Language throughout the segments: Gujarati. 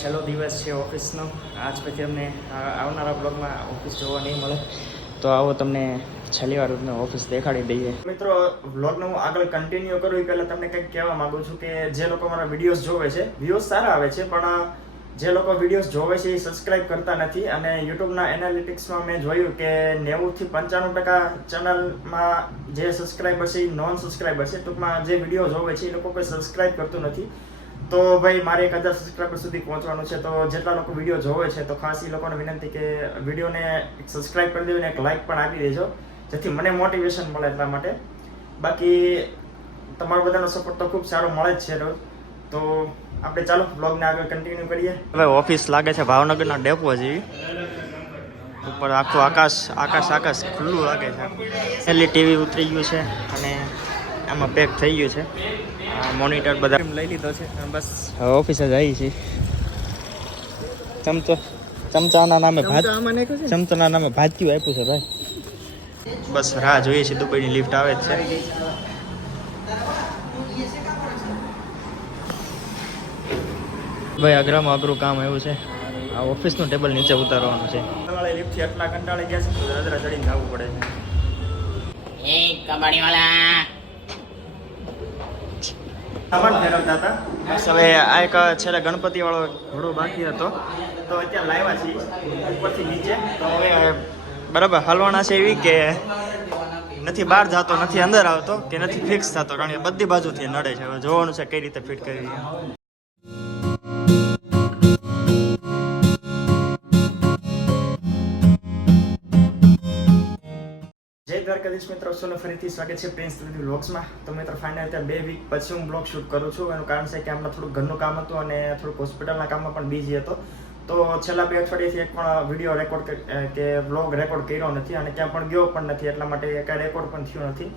છેલ્લો દિવસ છે ઓફિસનો. આજ પછી અમને આવનારા બ્લોગમાં ઓફિસ જોવા નહીં મળે, તો આવો તમને છેલ્લી વાર ઓફિસ દેખાડી દઈએ. મિત્રો, બ્લોગને હું આગળ કન્ટિન્યુ કરું એ પહેલાં તમને કંઈક કહેવા માગું છું કે જે લોકો મારા વિડીયોઝ જોવે છે, વ્યૂઝ સારા આવે છે, પણ જે લોકો વિડીયોઝ જોવે છે એ સબસ્ક્રાઇબ કરતા નથી. અને યુટ્યુબના એનાલિટિક્સમાં મેં જોયું કે 90 થી 95% ચેનલમાં જે સબસ્ક્રાઇબર છે એ નોન સબસ્ક્રાઇબર છે. ટૂંકમાં જે વિડીયો જોવે છે એ લોકો કોઈ સબસ્ક્રાઇબ કરતું નથી. તો ભાઈ, મારે 1000 સબસ્ક્રાઇબર સુધી પહોંચવાનું છે. તો જેટલા લોકો વિડીયો જોવે છે તો ખાસ એ લોકોને વિનંતી કે વિડીયોને સબસ્ક્રાઇબ કરી દેજો અને એક લાઇક પણ આપી દેજો, જેથી મને મોટિવેશન મળે એટલા માટે. બાકી તમારો બધાનો સપોર્ટ તો ખૂબ સારો મળે જ છે રોજ. તો આપણે ચાલો બ્લોગને આગળ કન્ટિન્યુ કરીએ. હવે ઓફિસ લાગે છે ભાવનગરના ડેપો જેવી. ઉપર આખું આકાશ ખુલ્લું લાગે છે. છેલ્લી ટીવી ઉતરી ગયું છે અને આમાં પેક થઈ ગયું છે. મોનિટર બધા લઈ લીધો છે. બસ હવે ઓફિસે જઈએ છીએ. ચમચાના નામે ભાજ્યું આપ્યું છે ભાઈ. બસ રાહ જોઈએ છે. દુબઈની લિફ્ટ આવે જ છે. ભાઈ, અઘરામાં અઘરું કામ એવું છે. આ ઓફિસનું ટેબલ નીચે ઉતારવાનું છે. લિફ્ટથી એટલા કંટાળી ગયા છે, દાદરા ચડીને જવું પડે છે. સામાન ફેરવતા હતા. બસ હવે આ એક છેલ્લે ગણપતિ વાળો ઘોડો બાકી હતો, તો અત્યારે લાવ્યા છીએ ઉપરથી નીચે. તો હવે બરાબર હલવાના છે એવી કે નથી બહાર જતો, નથી અંદર આવતો, કે નથી ફિક્સ થતો, કારણ કે બધી બાજુથી નડે છે. હવે જોવાનું છે કઈ રીતે ફિટ કરવી. જય દ્વારકાધીશ મિત્રો, ફરીથી સ્વાગત છે પ્રિન્સ ત્રિવેદી વ્લોગ્સમાં. તો મિત્રો, ફાઇનલ 2 વીક પછી હું બ્લોગ શૂટ કરું છું. એનું કારણ છે કે હમણાં થોડું ઘરનું કામ હતું અને થોડુંક હોસ્પિટલના કામમાં પણ બિઝી હતો. તો છેલ્લા 2 અઠવાડિયાથી એક પણ વિડીયો રેકોર્ડ કે બ્લોગ રેકોર્ડ કર્યો નથી અને ક્યાં પણ ગયો પણ નથી, એટલા માટે કાંઈ રેકોર્ડ પણ થયું નથી.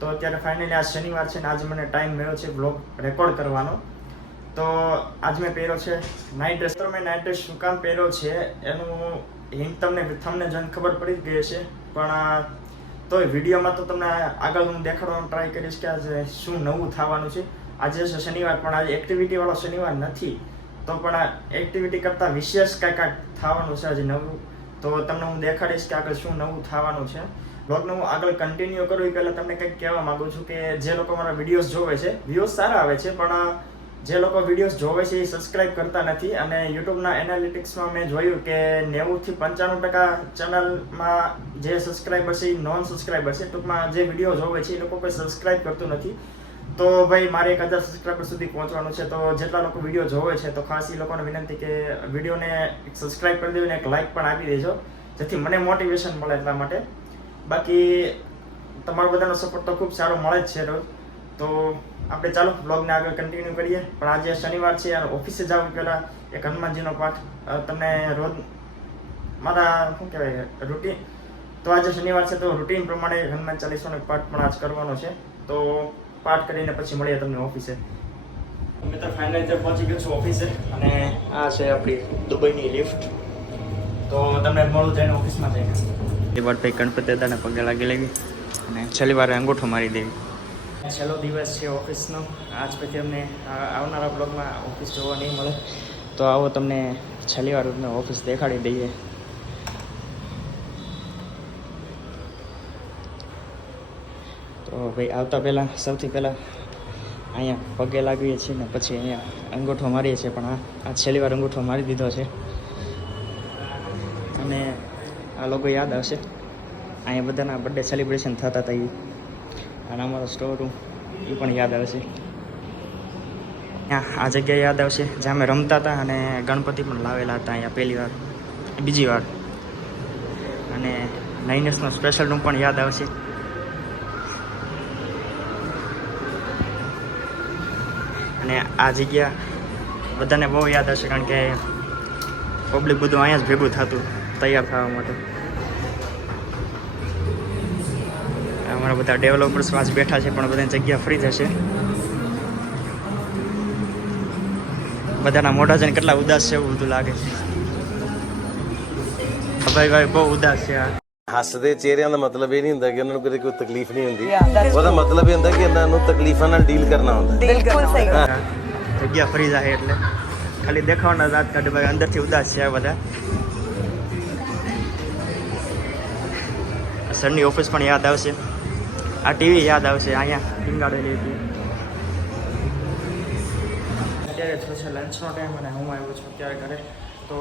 તો અત્યારે ફાઇનલી આજ શનિવાર છે ને આજે મને ટાઈમ મળ્યો છે બ્લોગ રેકોર્ડ કરવાનો. તો આજ મેં પહેર્યો છે નાઇટ ડ્રેસ. તો મેં નાઇટ ડ્રેસ શું કામ પહેર્યો છે એનું હિન્ટ તમને જોઈને ખબર પડી જ ગઈ છે, પણ તો વિડીયોમાં તો તમને આગળ હું દેખાડવાનો ટ્રાય કરીશ કે આજે શું નવું થવાનું છે. આજે છે શનિવાર, પણ આજે એક્ટિવિટીવાળો શનિવાર નથી. તો પણ આ એક્ટિવિટી કરતાં વિશેષ કાંઈક થવાનું છે આજે નવું. તો તમને હું દેખાડીશ કે આગળ શું નવું થવાનું છે. બ્લોગને હું આગળ કન્ટિન્યુ કરું એ પહેલાં તમને કંઈક કહેવા માગું છું કે જે લોકો મારા વિડીયોઝ જોવે છે, વ્યૂઝ સારા આવે છે, પણ જે લોકો વિડીયોઝ જોવે છે એ સબસ્ક્રાઇબ કરતા નથી. અને યુટ્યુબના એનાલિટિક્સમાં મેં જોયું કે 90 થી 95% ચેનલમાં જે સબસ્ક્રાઇબર છે એ નોન સબસ્ક્રાઇબર છે. ટૂંકમાં જે વિડીયો જોવે છે એ લોકો કોઈ સબસ્ક્રાઇબ કરતું નથી. તો ભાઈ, મારે 1000 સબસ્ક્રાઇબર સુધી પહોંચવાનું છે. તો જેટલા લોકો વિડીયો જોવે છે તો ખાસ એ લોકોને વિનંતી કે વિડીયોને સબસ્ક્રાઇબ કરી દેજો અને એક લાઇક પણ આપી દેજો, જેથી મને મોટિવેશન મળે એટલા માટે. બાકી તમારો બધાનો સપોર્ટ તો ખૂબ સારો મળે જ છે રોજ. તો આપણે ચાલો બ્લોગને આગળ કન્ટિન્યુ કરીએ. પણ આજે શનિવાર છે અને ઓફિસે જવું પહેલાં એક હનુમાનજીનો પાઠ તમને રોજ મારા શું કહેવાય રૂટીન. તો આજે શનિવાર છે તો રૂટીન પ્રમાણે હનુમાન ચાલીસાનો પાઠ પણ આજ કરવાનો છે. તો પાઠ કરીને પછી મળીએ તમને ઓફિસે. મિત્રો, ફાઇનલી પહોંચી ગયો છું ઓફિસે અને આ છે આપણી દુબઈની લિફ્ટ. તો તમને મળું જઈને ઓફિસમાં જઈને. એ વાર ભાઈ ગણપતિ દાદાને પગે લાગી લેવી અને છેલ્લી વાર અંગૂઠો મારી દેવી. છેલ્લો દિવસ છે ઓફિસનો. આજ પછી અમને આવનારા બ્લોગમાં ઓફિસ જોવા નહીં મળે, તો આવો તમને છેલ્લી વાર ઓફિસ દેખાડી દઈએ. તો ભાઈ, આવતા પહેલાં સૌથી પહેલાં અહીંયા પગે લાગીએ છીએ ને પછી અહીંયા અંગૂઠો મારીએ છીએ. પણ આ છેલ્લી વાર અંગૂઠો મારી દીધો છે અને આ લોકો યાદ આવશે. અહીંયા બધાના બર્થડે સેલિબ્રેશન થતા હતા એ, અને અમારો સ્ટોર રૂમ એ પણ યાદ આવશે. આ જગ્યા યાદ આવશે જ્યાં અમે રમતા હતા અને ગણપતિ પણ લાવેલા હતા અહીંયા પહેલી વાર, બીજી વાર. અને 9sનો સ્પેશિયલ રૂમ પણ યાદ આવશે. અને આ જગ્યા બધાને બહુ યાદ આવશે, કારણ કે પબ્લિક બધું અહીંયા જ ભેગું થતું તૈયાર થવા માટે. અમારા બધા ડેવલપર્સ આજ બેઠા છે, પણ બધાની જગ્યા ફ્રી જશે. બધાના મોઢા જઈને કેટલા ઉદાસ છે એવું બધું લાગે છે. ભાઈ બહુ ઉદાસ છે. ਹੱਸਦੇ ਚਿਹਰਿਆਂ ਦਾ ਮਤਲਬ ਇਹ ਨਹੀਂ ਹੁੰਦਾ ਕਿ ਉਹਨਾਂ ਨੂੰ ਕਦੇ ਕੋਈ ਤਕਲੀਫ ਨਹੀਂ ਹੁੰਦੀ। ਉਹਦਾ ਮਤਲਬ ਇਹ ਹੁੰਦਾ ਕਿ ਇਹਨਾਂ ਨੂੰ ਤਕਲੀਫਾਂ ਨਾਲ ਡੀਲ ਕਰਨਾ ਹੁੰਦਾ। बिल्कुल सही। જગ્યા ફ્રી જાય એટલે ખાલી દેખાવાના દાંત કાઢે, ભાઈ અંદરથી ઉદાસ છે આ બધા. સરની ઓફિસ પણ યાદ આવશે, આ ટીવી યાદ આવશે, અહીંયા ટીંગાડેલી હતી. અત્યારે થયો છે લંચનો ટાઈમ અને હું આવ્યો છું અત્યારે ઘરે. તો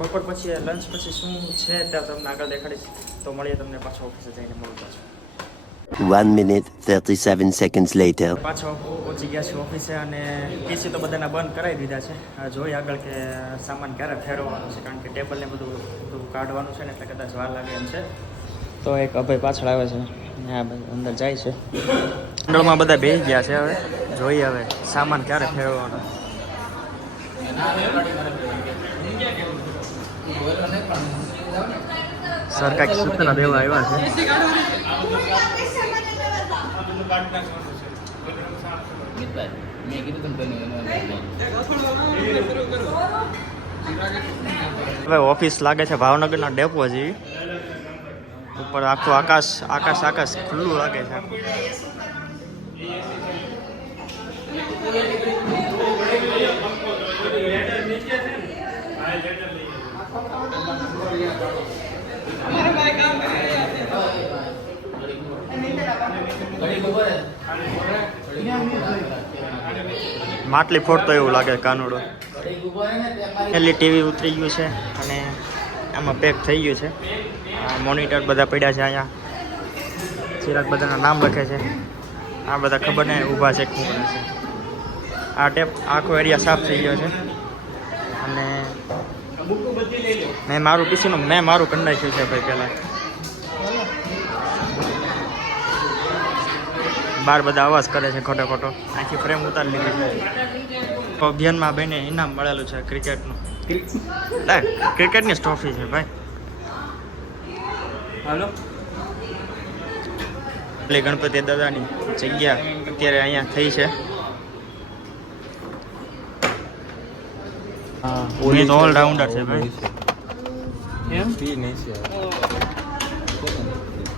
બપોર પછી લંચ પછી શું છે ત્યાં તમને આગળ દેખાડીશ. તો મળીએ તમને પાછો ઓફિસે જઈને મળું પાછું. 1 minute 37 seconds later. પાછો પહોંચી ગયા છે ઓફિસે અને પીસી તો બધાના બંધ કરાવી દીધા છે. હવે જોઈએ આગળ કે સામાન ક્યારે ફેરવવાનું છે, કારણ કે ટેબલને બધું કાઢવાનું છે ને એટલે કદાચ વાર લાગે એમ છે. તો એક અભય પાછળ આવે છે, હા ભાઈ અંદર જાય છે. મંડળમાં બધા બેસી ગયા છે. હવે જોઈએ હવે સામાન ક્યારે ફેરવવાનો. સર કાંઈક સૂચના દેવા આવ્યા છે. હવે ઓફિસ લાગે છે ભાવનગરના ડેપો જેવી. ઉપર આખું આકાશ ખુલ્લું લાગે છે. માટલી ફોડતો એવું લાગે કાનુડો. એટલે ટીવી ઉતરી ગયું છે અને આમાં પેક થઈ ગયું છે. મોનિટર બધા પડ્યા છે અહીંયા. ચિરાગ બધાના નામ લખે છે. આ બધા ખબર નહીં ઊભા છે શું કરે છે. આ આખો એરિયા સાફ થઈ ગયો છે અને મેં મારું કરી નાખ્યું છે ભાઈ. પહેલાં બહાર બધા અવાજ કરે છે ખોટો. આખી ફ્રેમ ઉતારી લીધી છે. અભિયાનમાં ભાઈને ઇનામ મળેલું છે ક્રિકેટનું. ક્રિકેટની ટ્રોફી છે ભાઈ. હાલો એટલે ગણપતિ દાદાની જગ્યા અત્યારે અહીંયા થઈ છે. હા એ તો ઓલરાઉન્ડર છે ભાઈ. એમ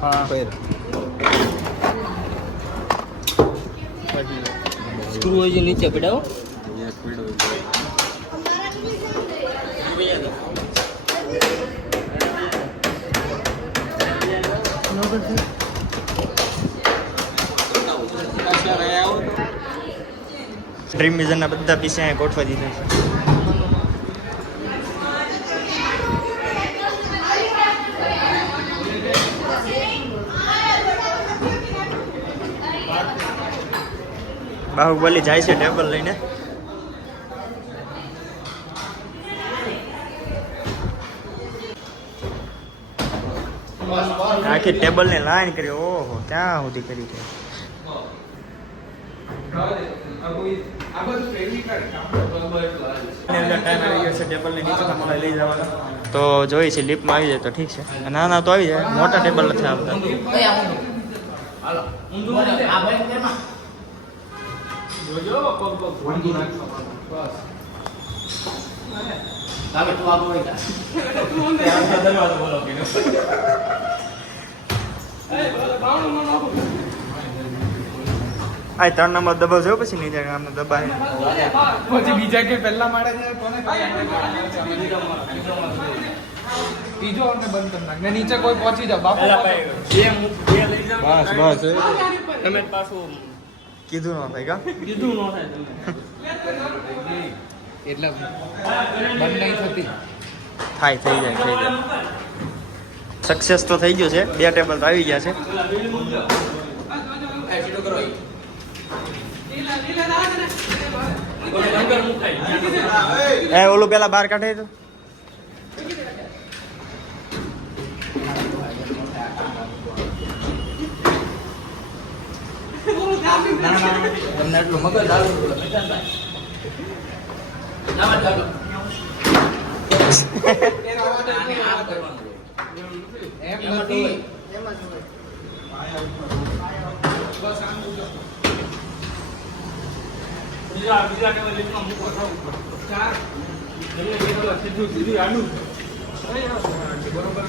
હા સ્ક્રૂ હજી નીચે પડાવો. ડ્રીમ વિઝનના બધા પીસે અહીંયા ગોઠવા દીધા છે. બાહુબલી જાય છે ટેબલ લઈને. આખી ટેબલની લાઈન કરી. ઓહો ક્યાં સુધી કરી છે. તો જોઈએ છે લિફ્ટમાં આવી જાય તો ઠીક છે. ના તો આવી જાય. મોટા ટેબલ નથી આવતા. આ 3 નંબર દબાવજો પછી નહીં જાય. આમને દબાય પછી બીજા કે પહેલા માળે છે કોને ત્રીજો અને બંધ કરી નાખ ને નીચે કોઈ પહોંચી જાવ બાપુ. બસ તમે પાછું કીધું ન થાય કા કીધું ન થાય તમે એટલે બંધ નહીં થતી. થઈ જાય. સક્સેસ તો થઈ ગયું છે. 2 ટેબલ તો આવી ગયા છે. ઓલું પેલા બહાર કાઢે તો તમને એટલું મગજ આવે એમ નથી. બીજા ટેબલ લીધમાં મૂકો છો 4 સીધું આડું બરોબર.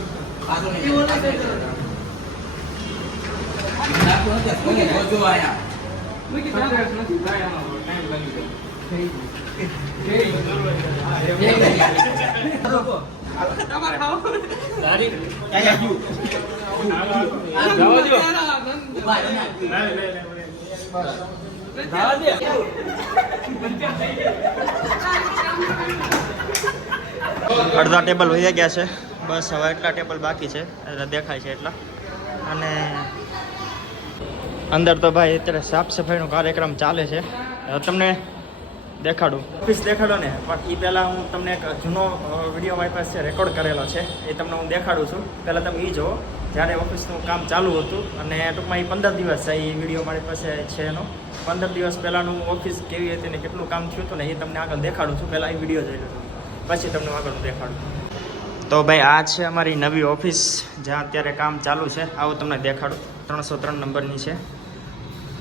નથી અડધા ટેબલ વહી ગયા છે, બસ હવે એટલા ટેબલ બાકી છે, એટલે દેખાય છે એટલા. અને અંદર તો ભાઈ અત્યારે સાફ સફાઈનો કાર્યક્રમ ચાલે છે. હવે તમને દેખાડું, ઓફિસ દેખાડો ને, પણ એ પહેલાં હું તમને એક જૂનો વિડીયો મારી પાસે રેકોર્ડ કરેલો છે, એ તમને હું દેખાડું છું. પહેલાં તમે એ જુઓ જ્યારે ઓફિસનું કામ ચાલુ હતું, અને ટૂંકમાં એ 15 દિવસ છે. એ વિડીયો મારી પાસે છે એનો 15 દિવસ પહેલાંનું ઓફિસ કેવી હતી ને કેટલું કામ થયું હતું ને એ તમને આગળ દેખાડું છું. પહેલાં એ વિડીયો જોઈ લો, પછી તમને આગળ દેખાડું. તો ભાઈ આ છે અમારી નવી ઓફિસ જ્યાં અત્યારે કામ ચાલુ છે. આવું તમને દેખાડું, 303 નંબરની છે.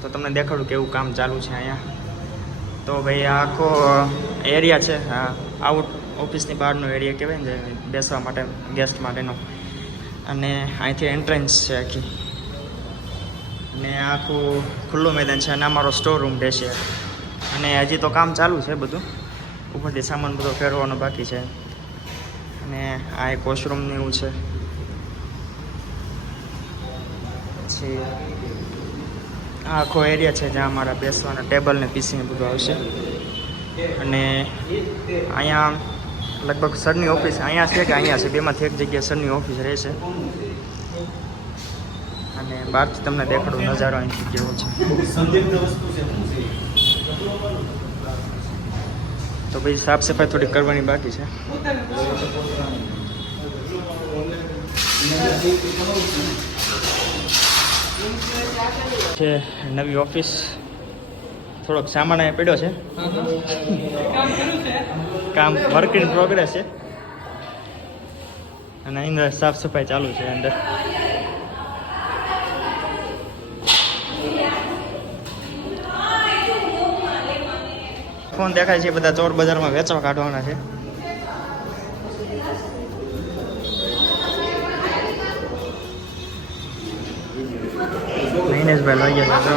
તો તમને દેખાડું કેવું કામ ચાલુ છે અહીંયા. તો ભાઈ આ આખો એરિયા છે, હા આઉટ ઓફિસની બહારનો એરિયા કહેવાય ને, બેસવા માટે ગેસ્ટ માટેનો. અને અહીંથી એન્ટ્રન્સ છે આખી, અને આખું ખુલ્લું મેદાન છે, અને અમારો સ્ટોર રૂમ રહેશે. અને હજી તો કામ ચાલુ છે બધું, ઉપરથી સામાન બધો ફેરવાનો બાકી છે. અને આ એક વોશરૂમનું એવું છે. પછી આ આખો એરિયા છે જ્યાં અમારા બેસવાના ટેબલ ને પીસી ને બધું આવશે. અને અહીંયા લગભગ સરની ઓફિસ અહીંયા છે કે અહીંયા છે, બેમાંથી એક જગ્યાએ સરની ઓફિસ રહેશે. અને બહારથી તમને દેખાડો નજારો અહીંથી કેવો છે. તો ભાઈ સાફ સફાઈ થોડી કરવાની બાકી છે. છે નવી ઓફિસ, થોડોક સામાન અહીંયા પડ્યો છે, કામ વર્ક ઇન પ્રોગ્રેસ છે. અને અંદર સાફ સફાઈ ચાલુ છે. અંદર ફોન દેખાય છે, બધા ચોર બજારમાં વેચવા કાઢવાના છે. મહિનેશભાઈ લઈ ગયા છે.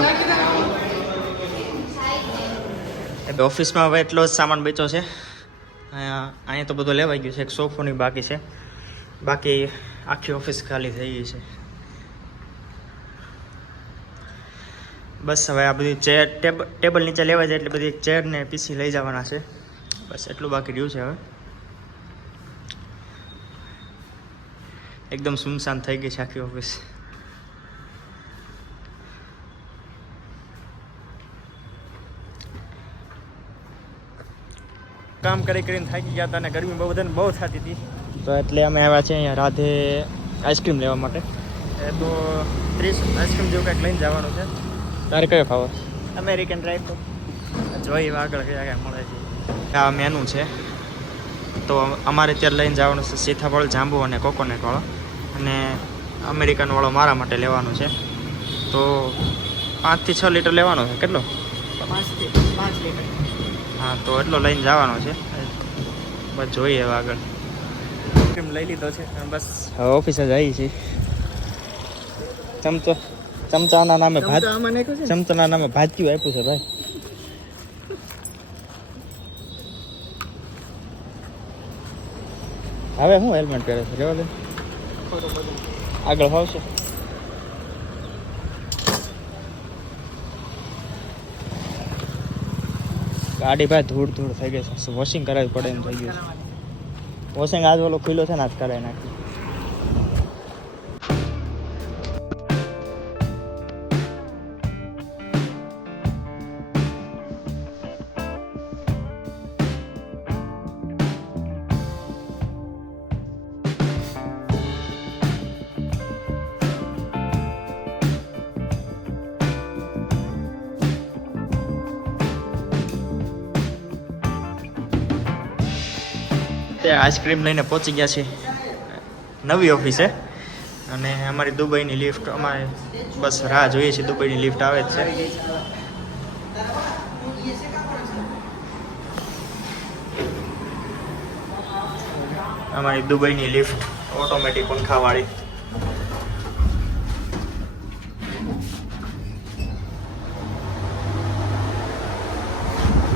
ઓફિસમાં હવે એટલો જ સામાન બેચો છે. અહીંયા તો બધું લેવાઈ ગયું છે, એક સોફોની બાકી છે, બાકી આખી ઓફિસ ખાલી થઈ ગઈ છે. બસ હવે આ બધી ચેર ટેબલ નીચે લેવા જાય એટલે બધી ચેર ને પીસી લઈ જવાના છે. બસ એટલું બાકી રહ્યું છે. હવે એકદમ સુમસાન થઈ ગઈ છે આખી ઓફિસ. કામ કરીને થાકી ગયા હતા અને ગરમી બધાને બહુ થતી હતી, તો એટલે અમે આવ્યા છીએ અહીંયા રાધે આઈસ્ક્રીમ લેવા માટે. એ તો 30 આઈસ્ક્રીમ જેવું કંઈક લઈને જવાનું છે. તારે કયો ખાવો? અમેરિકન ડ્રાય ફ્રૂટ જોઈ આગળ કયા કયા મળે છે. આ મેનુ છે. તો અમારે અત્યારે લઈને જવાનું છે સીતાફળ, જાંબુ અને કોકોનટ વાળો, અને અમેરિકન વાળો મારા માટે લેવાનો છે. તો 5 થી 6 લીટર લેવાનો છે. કેટલો? 5 થી 5 લીટર. હા, તો એટલો લઈને જવાનો છે. બસ જોઈએ હવે આગળ. આઈસ્ક્રીમ લઈ લીધો છે, બસ હવે ઓફિસે જઈએ છીએ. ચમચાના નામે ચમચાના નામે ભાજ્યું આપ્યું છે ભાઈ. હવે શું હેલ્મેટ પહેરે છે? રેવા દે, આગળ ફાવશે. ગાડી ભાઈ ધૂળ થઈ ગઈ છે, વોશિંગ કરાવવી પડે એમ થઈ ગયું છે. વોશિંગ આજ ઓલો ખુલ્લો છે ને, આજ કરાવી નાખી. આઈસ્ક્રીમ લઈને પહોંચી ગયા છે નવી ઓફિસે. અને અમારી દુબઈની લિફ્ટ, અમારે બસ રાહ જોઈએ છે, દુબઈની લિફ્ટ આવે જ છે. અમારી દુબઈની લિફ્ટ ઓટોમેટિક પંખાવાળી.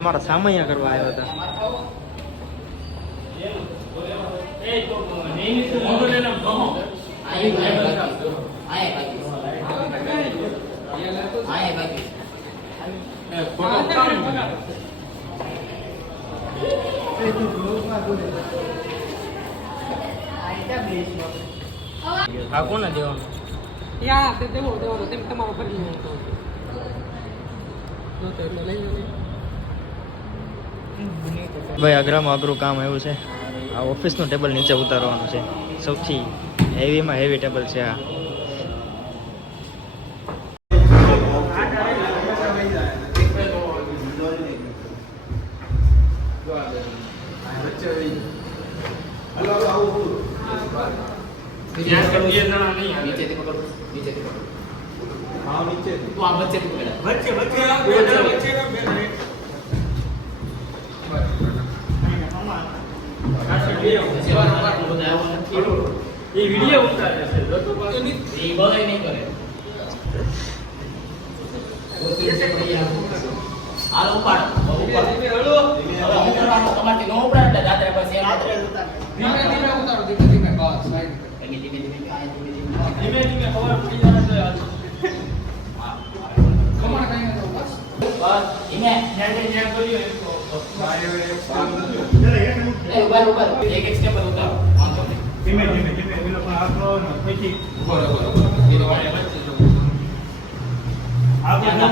મારા સામૈયા કરવા આવ્યા હતા. આ કોને દેવાનું? યા તે દેવો તેમ તમારો ફરી લે તો એટલે લઈ લો. ભાઈ અઘરામાં અઘરું કામ એવું છે. આ ઓફિસનું ટેબલ નીચે ઉતારવાનું છે. સૌથી હેવીમાં હેવી ટેબલ છે આ. એ વિડિયો ઉતારે છે એ બોલાય નહીં કરે. હાલો ઉપાડ હળો તમારે નો ઉપાડ દાદરે બસ એ રાત્રે ધીમે ધીમે ઉતારો ધીમે ધીમે બસ સાઈડ ધીમે ધીમે ખબર પડી જાય છે. કમાણ કઈ ન બસ બસ ધીમે ધ્યાન બોલ્યો એ ઉભા એક એક સ્ટેપ ઉતારો ધીમે ધીમે ધીમે એ લોકો આખો પછી બરોબર એની વાળે વચ્ચે જો આપણે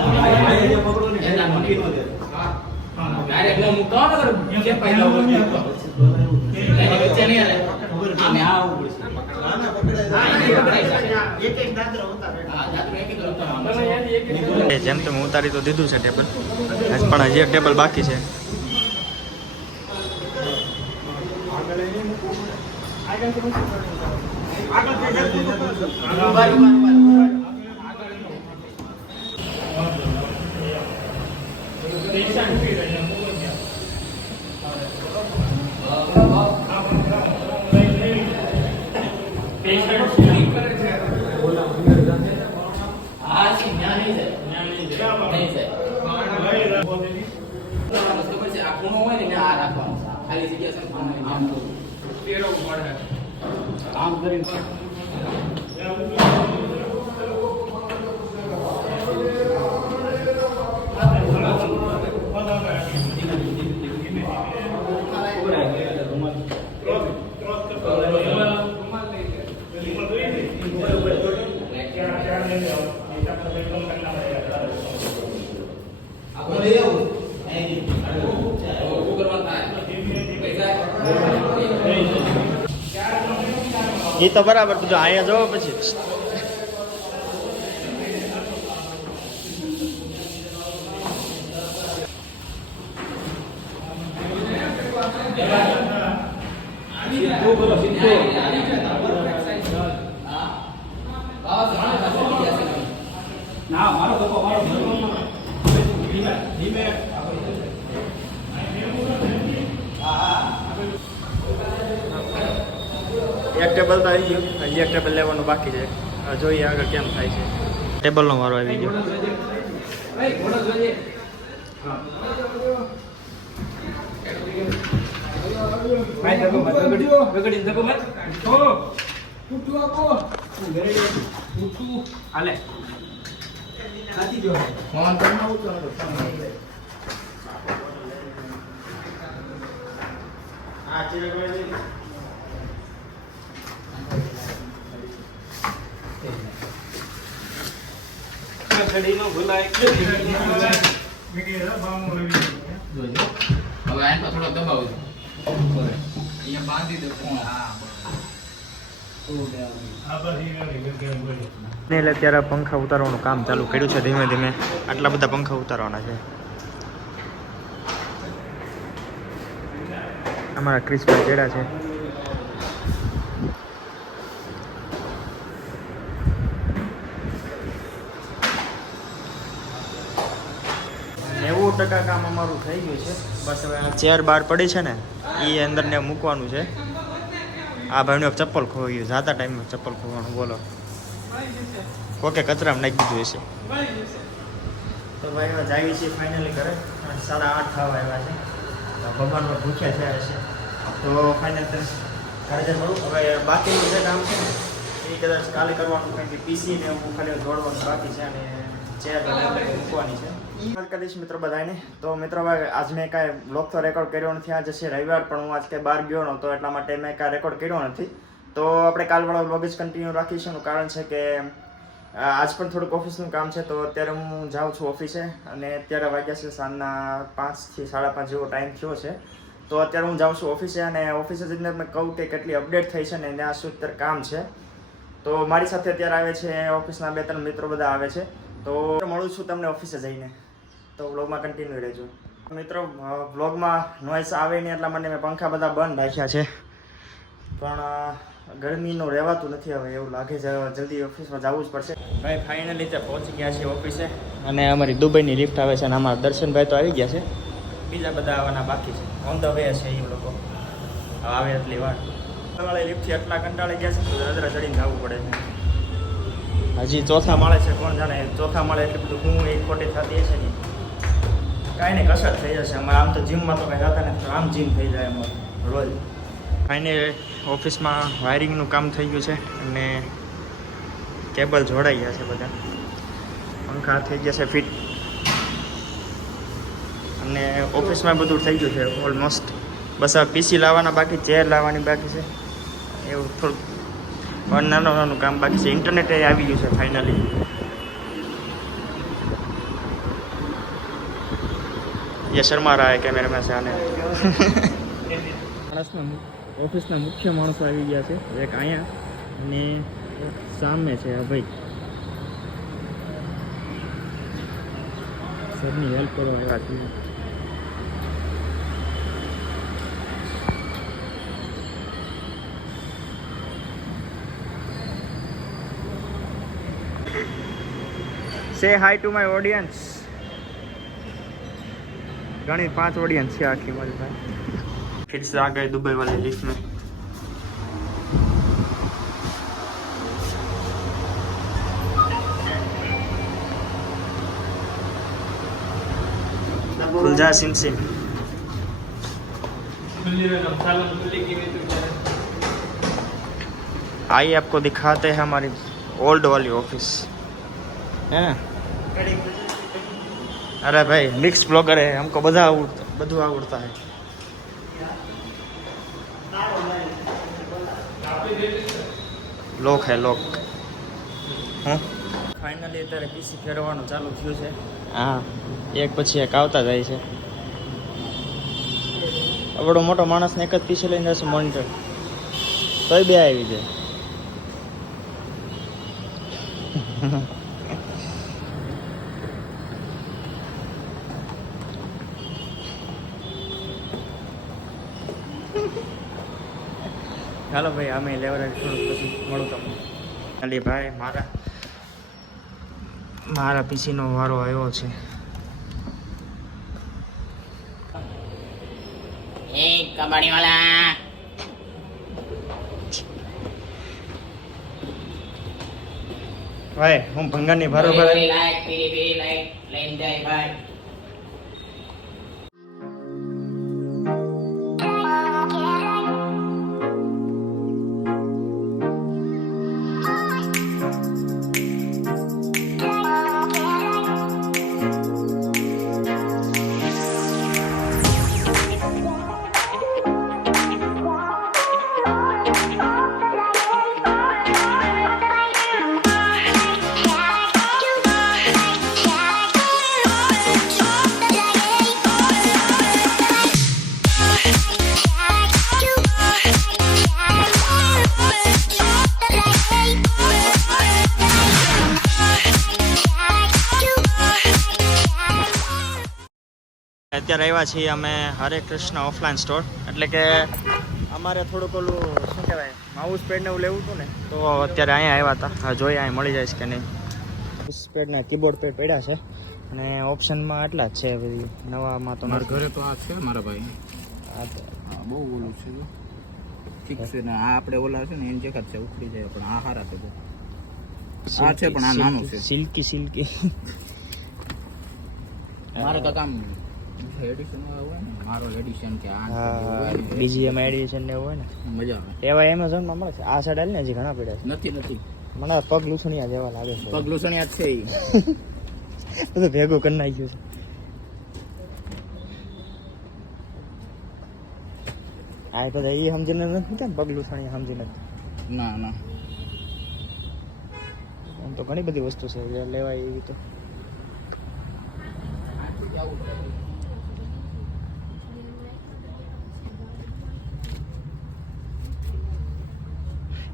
પકડો ને એના મની નો દે. હા ડાયરેક્ટ નો મુકો ન કર જે પહેલા વચ્ચે નહીં આવે આમે આવું પડશે. ના ના પકડાય એક એક દાદરો ઉતારે. હા દાદરો એક એક ઉતારો. જેમ તમે ઉતારી તો દીધું છે ટેબલ, પણ હજી એક ટેબલ બાકી છે. આમ કરીને એ તો બરાબર. જો અહીંયા જવો પછી ના મારો ધીમે ધીમે એક ટેબલ તો આવી ગયું, હજી એક ટેબલ લેવાનું બાકી છે. જોઈએ આગળ કેમ થાય છે. ટેબલનો વારો આવી ગયો. એટલે અત્યારે પંખા ઉતારવાનું કામ ચાલુ કર્યું છે ધીમે ધીમે. આટલા બધા પંખા ઉતારવાના છે. અમારા ક્રિસભાઈ જેડા છે. કામ અમારું થઈ ગયું છે. બસ હવે આ ચેર બહાર પડી છે ને એ અંદર ને મૂકવાનું છે. આ ભાઈનું એક ચપ્પલ ખોવાઈ ગયું. જાતા ટાઈમમાં ચપ્પલ ખોવાનું. બોલો કોકે કચરામાં નાખી દીધું હશે. તો ભાઈ હવે જાવી છીએ ફાઇનલી ઘરે 8:30 થવા આવ્યા છે. તો ભગવાન પર ભૂખ્યા થયા છે. તો ફાઇનલ ઘરે જ મળું. હવે બાકીનું જે કામ છે ને એ કદાચ કાલે કરવાનું, કારણ કે પીસી ને હું ખાલી જોડવાનું બાકી છે અને ચેર મૂકવાની છે. કરીશ મિત્રો બધાને. તો મિત્રો ભાઈ આજ મેં કાંઈ બ્લોગ તો રેકોર્ડ કર્યો નથી. આજે છે રવિવાર, પણ હું આજ કંઈ બહાર ગયો નહોતો એટલા માટે મેં કાંઈ રેકોર્ડ કર્યો નથી. તો આપણે કાલવાળો બ્લોગ જ કન્ટિન્યુ રાખીશું. એનું કારણ છે કે આજ પણ થોડુંક ઓફિસનું કામ છે. તો અત્યારે હું જાઉં છું ઓફિસે અને અત્યારે વાગ્યા છે સાંજના 5 થી 5:30 જેવો ટાઈમ થયો છે. તો અત્યારે હું જાઉં છું ઓફિસે અને ઓફિસે જઈને મેં કહું કે કેટલી અપડેટ થઈ છે ને ત્યાં શું અત્યારે કામ છે. તો મારી સાથે અત્યારે આવે છે ઓફિસના 2-3 મિત્રો બધા આવે છે. તો મળું છું તમને ઓફિસે જઈને. તો વ્લોગમાં કન્ટિન્યુ રહેજો મિત્રો. વ્લોગમાં નોઈસ આવે નહીં એટલા માટે મેં પંખા બધા બંધ રાખ્યા છે, પણ ગરમીનું રહેવાતું નથી. હવે એવું લાગે છે જલ્દી ઓફિસમાં જવું જ પડશે. ભાઈ ફાઇનલી ત્યાં પહોંચી ગયા છે ઓફિસે અને અમારી દુબઈની લિફ્ટ આવે છે અને અમારા દર્શનભાઈ તો આવી ગયા છે. બીજા બધા આવવાના બાકી છે. ઓન ધ વે છે એ લોકો આવે એટલી વાર. વાળી લિફ્ટથી એટલા કંટાળી ગયા છે અદરા ચડીને જવું પડે છે. હજી ચોથા માળે છે, કોણ જાણે ચોથા માળે એટલું બધું હું એક ખોટી થતી હશે ને કાંઈ નહીં કસરત થઈ જશે. અમારે આમ તો જીમમાં તો કંઈ જતા નથી, આમ જીમ થઈ જાય અમારે રોજ. ફાઇનલી ઓફિસમાં વાયરિંગનું કામ થઈ ગયું છે અને કેબલ જોડાઈ ગયા છે બધા. પંખા થઈ ગયા છે ફિટ અને ઓફિસમાં બધું થઈ ગયું છે ઓલમોસ્ટ. બસ આ પીસી લાવવાના બાકી, ચેર લાવવાની બાકી છે, એવું થોડુંક નાનું કામ બાકી છે. ઇન્ટરનેટ આવી ગયું છે ફાઇનલી. ये शर्मा रहा है कैमरामैन से आने. માણસના ઓફિસના મુખ્ય માણસો આવી ગયા છે. એક અહીંયા અને એક સામે છે આ ભાઈ. સરની હેલ્પ કરવા આવ્યા છે. Say hi to my audience. गणित 5 ऑडियंस है आखिर वाली भाई. फिर से आ गए दुबई वाले लिफ्ट में. खुल जा सिम सिम. आइए आपको दिखाते हैं हमारी ओल्ड वाली ऑफिस है ना. अरे भाई मिक्स ब्लॉगर है, हमको બધું આવડતા है. લોક હે લોક. ફાઇનલી અત્યારે પીસી ફેરવવાનું ચાલુ થયું છે. હા, એક પછી એક આવતા જાય છે. આવડો મોટો માણસને એક જ પીસી લઈને જશે મોનિટર, તોય બે આવી જાય. ચાલો ભાઈ અમે લેવરેજ થોડુંક પછી મળું તમને. અલી ભાઈ મારા પીસીનો વારો આવ્યો છે. એ કબાડી વાલા ભાઈ હું ભંગારની બરોબર લાઈક પીરી લાઈક લઈને જાય ભાઈ. અત્યારે આવ્યા છીએ અમે હરે કૃષ્ણ ઓફલાઈન સ્ટોર. એટલે કે અમારે થોડુંક ઓલું શું કહેવાય માઉસ પેડ ને એવું લેવું હતું ને, તો અત્યારે અહીંયા આવ્યા હતા. હા જોઈએ અહીંયા મળી જાય છે કે નહીં. માઉસ પેડના કીબોર્ડ પેડ પડ્યા છે અને ઓપ્શનમાં આટલા જ છે. બધી નવામાં તો મારા ઘરે તો આ છે મારા ભાઈ. હા બહુ ઓલું છે ઠીક છે ને. આ આપણે ઓલા છે ને એની જગત છે ઉખડી જાય, પણ આ હારા છે બહુ. આ છે પણ આ નાનું છે. સિલ્કી મારે કાંક આમ એડિશન હોય ને, મારો એડિશન કે આ હા બીજી એમાં એડિશન ને એવું હોય ને મજા આવે. એવા એમેઝોનમાં મળે છે. આ સાઈડ ને હજી ઘણા પડ્યા નથી છે. મને પગ લૂછણિયા જેવા લાગે છે. પગ લૂસણિયા જ છે ઈ. બધું ભેગું કરી નાખ્યું છે. આ તો એ સમજીને નથી ને પગ લૂછણિયા સમજીને. ના ના એમ તો ઘણી બધી વસ્તુ છે જે લેવાય એવી તો.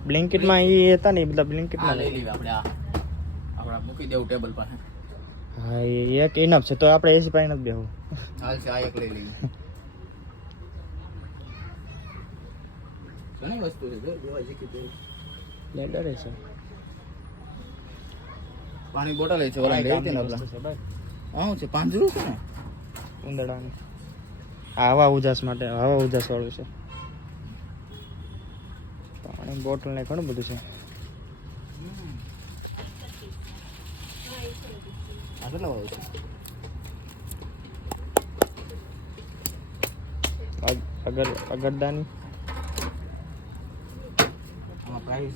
બ્લેન્કેટમાં એ હતા ને એ બધા આ બ્લેન્કેટમાં લઈ લઈએ આપણે. આ આપણે મૂકી દેવું ટેબલ પાસે. હા એ એક ઇનફ છે તો આપણે એસી પાસે નથી બેહવું. હાલ છે, આ એક લઈ લઈએ. ઘણી વસ્તુ છે જો જોવા જેવી છે. લેડર છે. પાણી બોટલ છે ઓલા લઈ હતી ને આપલા. હા છે પાંજરું છે ને ઉંદરડાની. આ હવા ઉજાસ માટે હવા ઉજાસ વાળું છે. પાણી બોટલ ને ઘણું બધું છે. આ કેટલા વાળું છે? અગરદાની આમાં પ્રાઇસ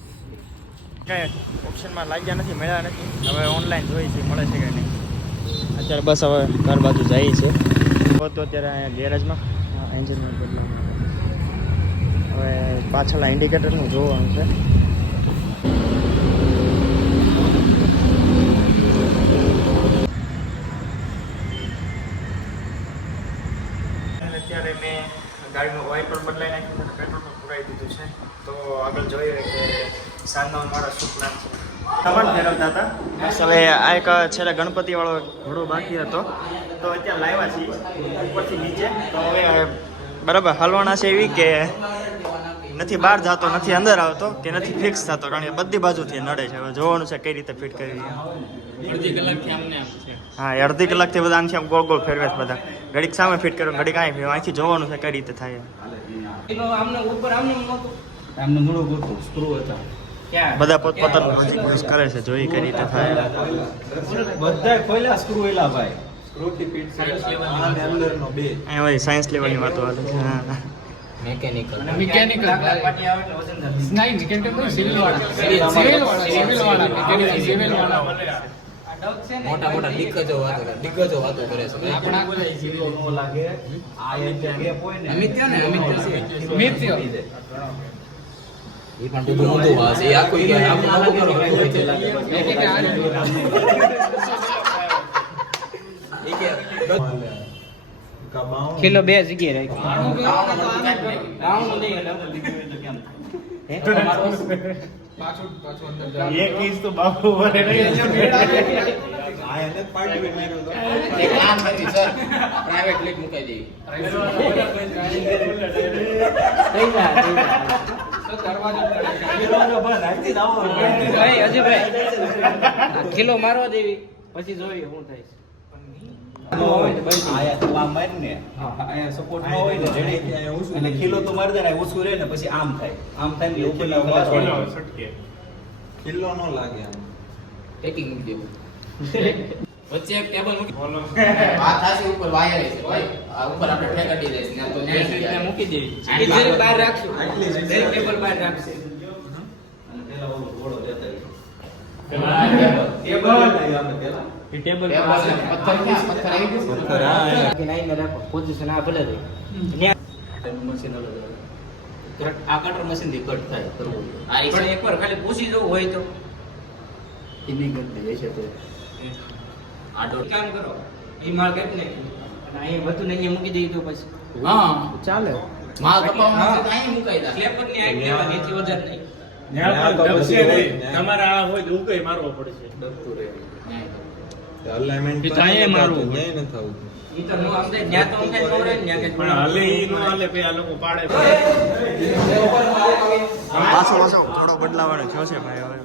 કઈ ઓપ્શનમાં લાગ્યા નથી, મળ્યા નથી. હવે ઓનલાઈન જોઈ છે મળે છે કે નહીં. અત્યારે બસ હવે ઘર બાજુ જાય છે. તો અત્યારે અહીંયા ગેરેજમાં એન્જિનનું બદલાવ. હવે પાછળ ઇન્ડિકેટરનું જોવાનું છે. અત્યારે મેં ગાડીનું ઓઇલ પણ બદલાઈ નાખ્યું છે, પેટ્રોલ પણ પુરાઈ દીધું છે. તો આગળ જોઈએ કે સાંજનો મારા શું પ્લાન છે. સામાન ફેરવતા હતા. હવે આ એક છેલ્લે ગણપતિ વાળો ઘોડો બાકી હતો તો અત્યારે લાવ્યા છીએ ઉપરથી નીચે. તો હવે બરાબર હલવાના છે એવી કે નથી બહાર જતો, નથી અંદર આવતો કે નથી ફિક્સ થતો, કારણ કે બધી બાજુથી નડે છે. હવે જોવાનું છે કઈ રીતે ફિટ કરવી. અડધી કલાકથી આમને આમ છે. હા એ અડધી કલાકથી બધા આમથી આમ ગોળ ગોળ ફેરવે છે બધા. ઘડીક સામે ફિટ કરવું, ઘડીક અહીં ફેરવે. અહીંથી જોવાનું છે કઈ રીતે થાય. આમને મૂળો ગોઠવો સ્ક્રૂ હતા. બધા પોતપોતાનું લોજિક યુઝ કરે છે, જોઈ કઈ રીતે થાય. બધા ખોલ્યા સ્ક્રૂ એલા ભાઈ સ્ક્રૂ થી ફિટ છે આને અંદરનો બે અહીં ભાઈ સાયન્સ લેવલની વાતો હાલે છે. હા મિકેનિકલ નહીં મિકેનિકલ તો સિવિલ વાળા મોટા મોટા દિગ્ગજો વાતો કરે છે. આપણા જીરો નો લાગે આ એક ગેપ હોય ને અમિત્ય ને અમિત્ય છે. મિત્ય એ પણ બધું ઊંધું વાસ એ આખું કે આમ નવું કરો એટલે લાગે એ કે કિલો બે જગ્યાએ એક ઇંચ તો બાપુ વરે નહીં. એક કામ નથી સર પ્રાઇવેટ લીક મુકાઈ દેવી. કિલો મારવા દેવી પછી જોઈએ શું થાય. કિલ્લો નો લાગે આમ પેકિંગ મૂકી દેવું. વચ્ચે એક ટેબલ મૂકી આ થાસી ઉપર વાયર છે ભાઈ. આ ઉપર આપણે ટ્રેક કાઢી દઈશું ને તો ને મૂકી દેવી. ડીઝલ બહાર રાખશું, આટલી જ ટેબલ બહાર રાખશે. ટેબલ પથ્થર ક્યાં પથ્થર આવી ગયું. લાઈને રાખો પોઝિશન આ ભલે રહી. મશીન આ કટર મશીન થી કટ થાય કરવું. આ પણ એકવાર ખાલી પૂછી જવું હોય તો ઇનિંગ કરી દે છે તો આડો કામ કરો એ માળ કાઢી નાખી અને અહીંયા વધુ ને અહીંયા મૂકી દઈએ તો પછી હા ચાલે. માલ કપાવવાનો છે તો અહીં મુકાઈ દે. સ્લેબ ની હાઈટ લેવાની એથી વધારે નહીં. તમારે આ હોય તો ઉકઈ મારવો પડશે. ડરતું રહે ન્યાય. અલાઇનમેન્ટ એ તો અહીંયા મારવું પડે. ન્યાય ન થવું ઈ તો નો આમ થાય ન્યા તો આમ થાય નો રહે ને ન્યા કે પણ હાલે ઈ નો હાલે ભાઈ આ લોકો પાડે. પાછો થોડો બદલાવાનો થયો છે ભાઈ હવે.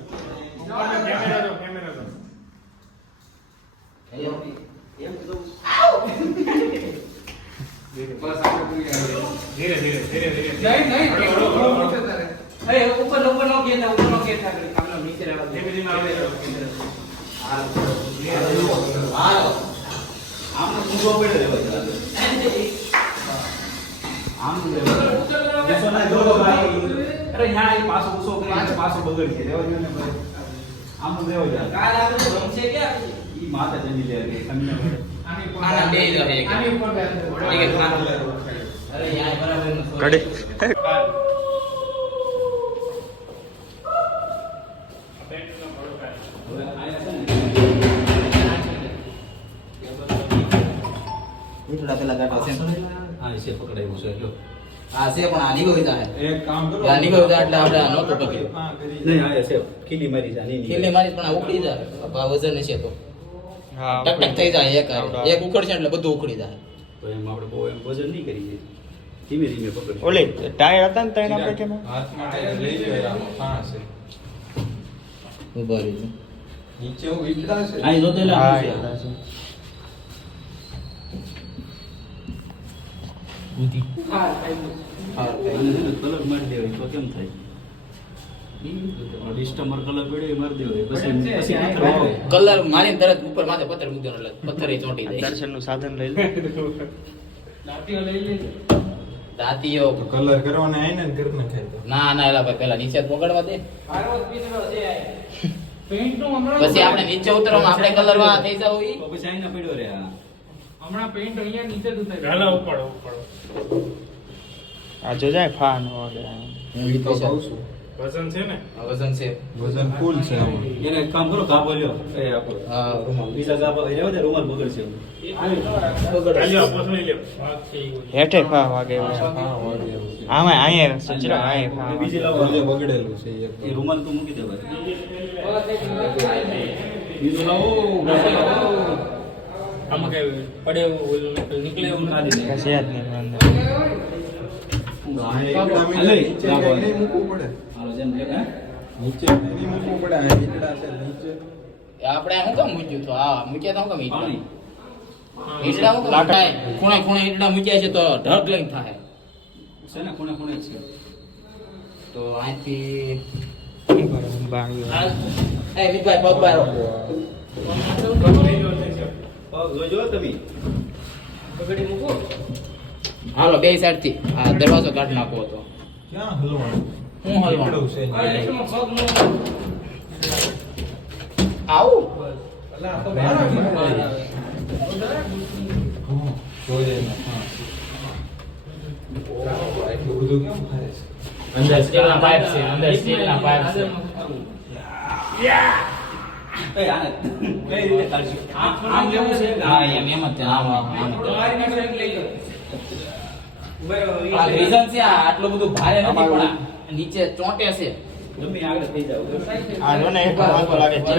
ઉપર નો ગયા ઉપર નો ગયા આમનો નીચે રહેવા દે. હાલો. આમનો ઊંધો પડ્યો રહેવો જોઈએ. આમ રહેવો જોઈએ. ના દોડો ભાઈ. અરે ન્યા એ પાછો ઊંચો કરી પાછો બગડશે. રહેવા દો ને ભાઈ. આમ રહેવો જોઈએ. કાલ આપણે રમશે ક્યાં ઈ માથે જમી લે કે તમને આના બે જ રહે આની ઉપર એક ખાન અરે યાર બરાબર નો કડી હવે આયા છે ને એટલા પેલા કાઢો છે હા છે પકડાયું છે જો આ છે પણ આ નીકળી જાય એક કામ કરો આ નીકળી જાય એટલે આપણે નહોતો ટક્યો હા કરી નહીં આયા છે ખીલી મારી જા નહીં ખીલે મારી પણ આ ઉખડી જાય આ વજન છે તો હા ટક ટક થઈ જાય એક ઉખડશે એટલે બધું ઉખડી જાય તો એમ આપણે બહુ એમ વજન નહીં કરી ધીમે ધીમે પકડ ઓલી ટાયર હતા ને તઈને આપણે કેમ હાથમાં ટાયર લઈ લે આમાં હા છે ઉભા રહેજો નીચે હું ઈકડા છે આ જો તેલા હા છે યાદ છે. હા કલર મારી દેવાય તો કેમ થાય ડિસ્ટમર કલર પડ્યો મારી દેવાય પછી પથ્થર આવે. કલર મારીને તરત ઉપર માથે પથ્થર મૂકી દેવાનો એટલે પથ્થર એ ચોંટી જાય દર્શનનું સાધન લઈ લે દાંતીઓ તો કલર કરવાના આઈને ને કરી નાખાય તો ના ના એલા ભાઈ પેલા નીચે પકડવા દે પછી આપણે નીચે ઉતરવામાં આપણે કલર માં થઈ જાવ ઈ તો પછી આઈને પડ્યો રે આ આ જો જાય ફાન વગેરે ઈ તો કહું છું વજન છે વજન ફૂલ છે આમાં એને એક કામ કરો કાબો લ્યો એ આપો હા રૂમાલ બીજા કાબો રહેવા દે રૂમાલ બગડશે હેઠે ફા વાગે એવું છે. હા વાગે એવું છે આમાં અહીંયા સચરા અહીંયા ફા બીજી વાગે. લાવો ભલે બગડેલું છે એક એ રૂમાલ તો મૂકી દે ભાઈ બીજું લાવો આમાં કઈ પડે નીકળે એવું ના દે કશું યાદ નહીં મને. આ ઈકડા મેં નીચે નહીં મૂકવું પડે હાલો જેમ લે હે નીચે નહીં મૂકવું પડે આ ઈકડા છે નીચે આપણે શું કામ મૂક્યું તો આ મૂક્યા તો શું કામ પાણી ઈટડા શું કામ થાય ખૂણે ખૂણે ઈટડા મૂક્યા છે તો ઢગ લઈને થાય છે ને ખૂણે ખૂણે જ છે તો અહીંથી શું કરે? બાંગ્યો. એ વિભાઈ પગ બારો પગ જોજો તમે હાલો બે સાઈડ થી આ દરવાજો કાઢી નાખો તો ક્યાં હલવાનું હું હલવાનું ઈકડું છે આવું જોઈએ ને હા એટલું બધું કેમ થાય છે અંદર સ્ટીલના પાઇપ છે અંદર સ્ટીલના પાઇપ છે એ આને કઈ રીતે કાઢશું આમ લેવું છે હા એમ જ છે આમ આ રીઝન છે આ આટલું બધું ભારે નથી પણ આ નીચે ચોંટે છે ગમે આગળ થઈ જાવ આ જો ને એક વાંધો લાગે છે.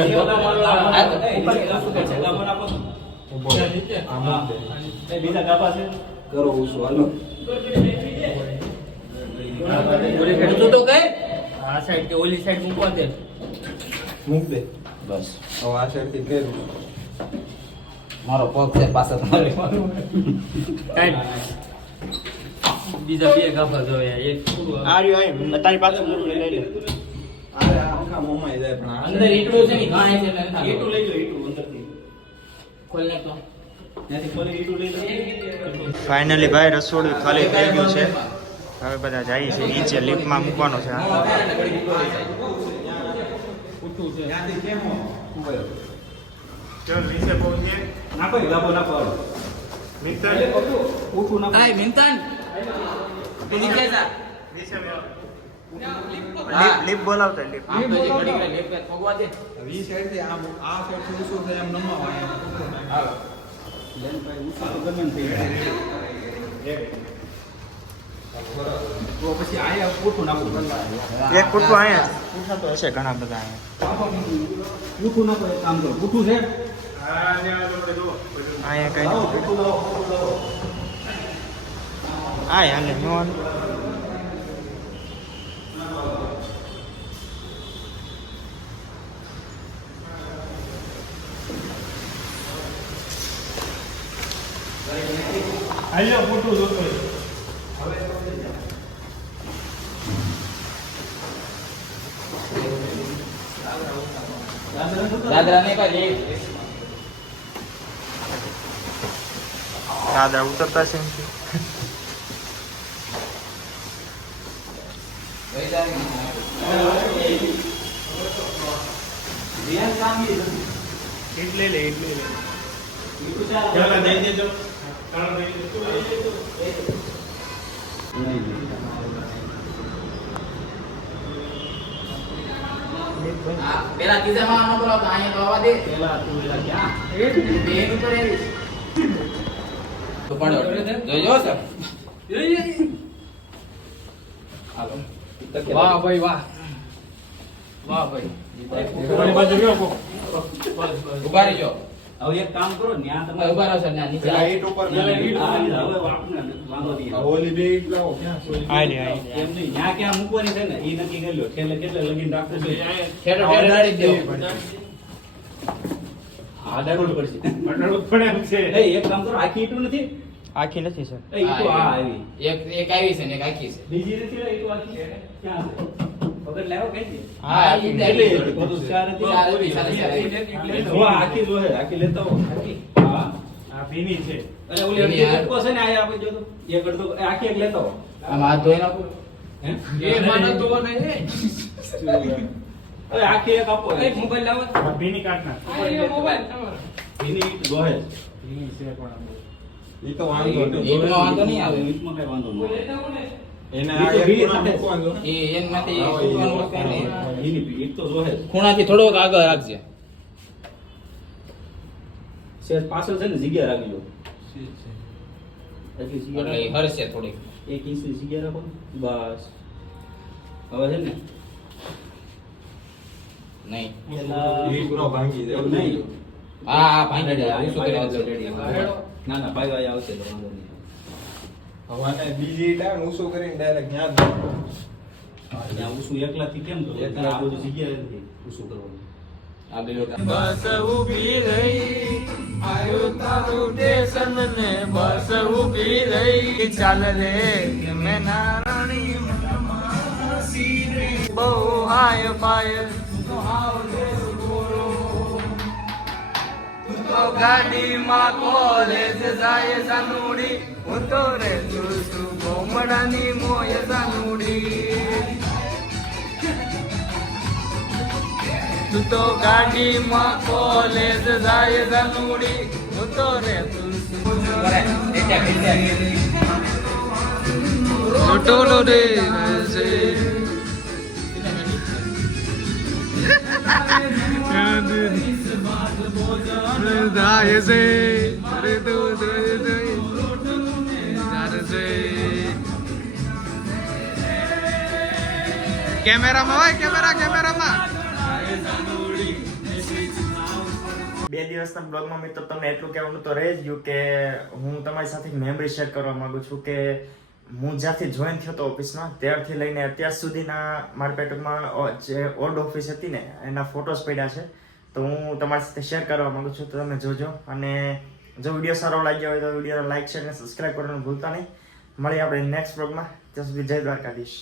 બીજા ગાપા છે કરો ઉસો હાલો તું તો કઈ આ સાઈડ કે ઓલી સાઈડ મૂકવા દે મૂક દે બસ હવે આ સાઈડથી કર્યું મારો પગ છે પાછા તમારે બીજા બે ગાફા જોવે એક આ રહ્યું અહીં તારી પાસે મોટું લઈ લે. અરે આખા મોમાઈ જાય પણ આ અંદર ઈટડું છે ને ઘાણ છે એટલે ઈટું લઈ લો ઈટું અંદરથી ખોલ નાખ તો ત્યાંથી ખોલી ઈટું લઈ લો ફાઇનલી ભાઈ રસોડું ખાલી થઈ ગયું છે. હવે બધા જાય છે નીચે લિફ્ટમાં મૂકવાનો છે. ત્યાંથી કેમ ઉભો નાખો એ ગાપો નાખો હાલો. ઉઠું નાખો આય મિંતાન તું નીચે જા લિફ્ટ બોલાવતા લિફ્ટ. આમ તો જે ઘડી ઘડી લેપ પગવા દે ઈ સાઈડથી આમ આ સાઈડથી ઉસો થાય એમ નમાવાય એમ હાલો બેન ભાઈ ઉઠું તો ગમે ને થઈ જાય તો પછી આયા ઉઠું નાખું એક કુટું અહીંયા કુટા તો હશે ઘણા બધા અહીંયા. ઉઠું નાખો એક કામ કરો ઉઠું છે અહીંયા કઈ લાવો, નથી. ઉઠું લાવો, ઉઠું લાવો. હા હાલે નો હાલે. દાદરા ને ભાઈ દાદા ઉતરતા છે એમ. એટલે લે ચાલો દઈ દેજો પેલા ત્રીજા માં નંબર આવતો અહીંયા તો આવવા દે પેલા તું એલા ક્યાં બેન ઉપર આવી તો પડો જોજો સર હાલો વાહ ભાઈ વાહ વાહ ભાઈ થોડી બાજુ રહ્યો કો ઉભા રહેજો હવે એક કામ કરો ને આ તમે ઉભા રહો સર ત્યાં નીચે પેલા ઈટ ઉપર હવે આપણે વાંધો નહીં ઓલી બે ઈટ લાવો ક્યાં સોય એમ નહીં ત્યાં ક્યાં મૂકવાની છે ને એ નક્કી કરી લો છેલ્લે કેટલે લગીને રાખવું છે ઠેઠો ઠેઠો દાડી દેવો હા દાડવું પડશે પડે એમ છે એ એક કામ કરો આખી ઈટું નથી આખી નથી સર. એ ઈટું આ આવી એક આવી છે ને એક આખી છે બીજી નથી ને ઈટું આખી છે ક્યાં છે પકડ લાવો કઈ દે હા ઈ કેટલી દે હતી? બધું ચાર હતી? ચાર હતી, ચાર. જો આ આખી જો હે આખી લેતા હો આખી હા આ ભીની છે અરે ઓલી ભીની અડધી આ. કટકો છે ને આ આપણે જો તો એક અડધો એ આખી એક લેતા હો આમ હાથ ધોઈ નાખો હે એ મને તો નહીં અરે આખી એક આપો એક મોબાઈલ લાવો ભીની કાટના આ મોબાઈલ તમારો ભીની જો હે ઈ તો વાંધો નહીં ઈટનો વાંધો નહીં આવે ઈટમાં કઈ વાંધો નહીં એને ઈ આ તો એક બીજી ખૂણા સાથે. મૂકવાનો. એ એનમાંથી છૂટવાનું કઈ નહીં. ભીની ઈટ તો જો હે ખૂણાથી થોડોક આગળ રાખજે શેર પાછળ છે ને જગ્યા રાખી લો એટલી એટલે જગ્યા ઈ હરશે થોડીક એક ઇંચની જગ્યા રાખો ને. બસ હવે છે ને નહીં ઈટ નો ભાંગી દે નહીં હા હા ભાંગી જાય હું શું કરવા દઉં? ના ના ભાઈ ભાઈ આવશે તો વાંધો નહીં હવે આને બીજી ઈટ આવે ને ઊંચું કરીને ડાયરેક્ટ ત્યાં જ નાખો. ત્યાં ઉસું એકલાથી કેમ કરો એકલા. આ બધું જગ્યા નથી ઉસું કરવાનું આ બે લોકો. બસ ઊભી રહી આયુ તારું સ્ટેશન ને બસ ઊભી રહી ચાલ રે મેં નારાણી બહુ હાય પાય તો ગાડીમાં કોલેજ જાય સાનુડી હું તો રે છું ગોમડાની મોય સાનુડી તું તો ગાડીમાં કોલેજ જાય સાનુડી હું તો રે ટોલો રે કેમેરામાં હોય કેમેરામાં 2 દિવસના બ્લોગમાં મિત્રો તમને એટલું કહેવાનું તો રહી જ ગયું કે હું તમારી સાથે મેમરી શેર કરવા માંગુ છું કે હું જ્યાંથી જોઈન થયો હતો ઓફિસમાં ત્યારથી લઈને અત્યાર સુધીના મારા પેટમાં જે ઓલ્ડ ઓફિસ હતી ને એના ફોટોસ પડ્યા છે તો હું તમારી સાથે શેર કરવા માંગુ છું તો તમે જોજો અને જો વિડીયો સારો લાગ્યો હોય તો વિડીયોને લાઈક શેર અને સબસ્ક્રાઈબ કરવાનું ભૂલતા નહીં મળીએ આપણે નેક્સ્ટ બ્લોગમાં ત્યાં સુધી જય દ્વારકાધીશ.